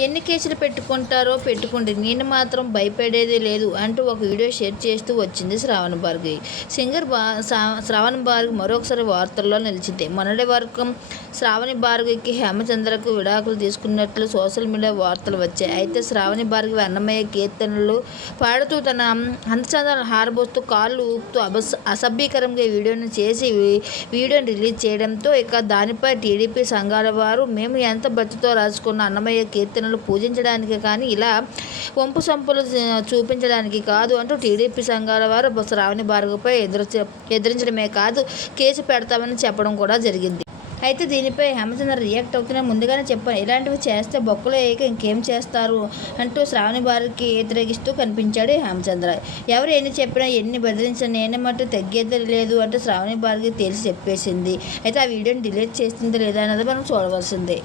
ఎన్ని కేసులు పెట్టుకుంటారో పెట్టుకుంటే నేను మాత్రం భయపడేది లేదు అంటూ ఒక వీడియో షేర్ చేస్తూ వచ్చింది శ్రావణ భార్గవి. సింగర్ బా శా- శ్రావణ భార్గవి మరొకసారి వార్తల్లో నిలిచింది. మొన్నటి వరకు శ్రావణి భార్గవికి హేమచంద్రకు విడాకులు తీసుకున్నట్లు సోషల్ మీడియా వార్తలు వచ్చాయి. అయితే శ్రావణి భార్గవి అన్నమయ్య కీర్తనలు పాడుతూ తన అంతచందాలను హారబోస్తూ కాళ్ళు ఊపుతూ అబస్ అసభ్యకరంగా వీడియోను చేసి వీడియోను వీడియోని రిలీజ్ చేయడంతో ఇక దానిపై టీడీపీ సంఘాల వారు మేము ఎంత భక్తితో రాసుకున్న అన్నమయ్య కీర్తన కీర్తనలు పూజించడానికి కానీ ఇలా వంపు సంపులు చూపించడానికి కాదు అంటూ టీడీపీ సంఘాల వారు శ్రావణి భార్గవపై ఎదురు ఎదిరించడమే కాదు కేసు పెడతామని చెప్పడం కూడా జరిగింది. అయితే దీనిపై హేమచంద్ర రియాక్ట్ అవుతున్నా ముందుగానే చెప్పాను ఇలాంటివి చేస్తే బొక్కలు వేయక ఇంకేం చేస్తారు? అంటూ శ్రావణి భార్గవికి వ్యతిరేకిస్తూ కనిపించాడు హేమచంద్ర. ఎవరు ఎన్ని చెప్పినా ఎన్ని బెదిరించినా నేనే మట్టు తగ్గేది లేదు అంటూ శ్రావణి భార్గవి తేల్చి చెప్పేసింది. అయితే ఆ వీడియోని డిలీట్ చేసింది లేదా అన్నది మనం చూడవలసిందే.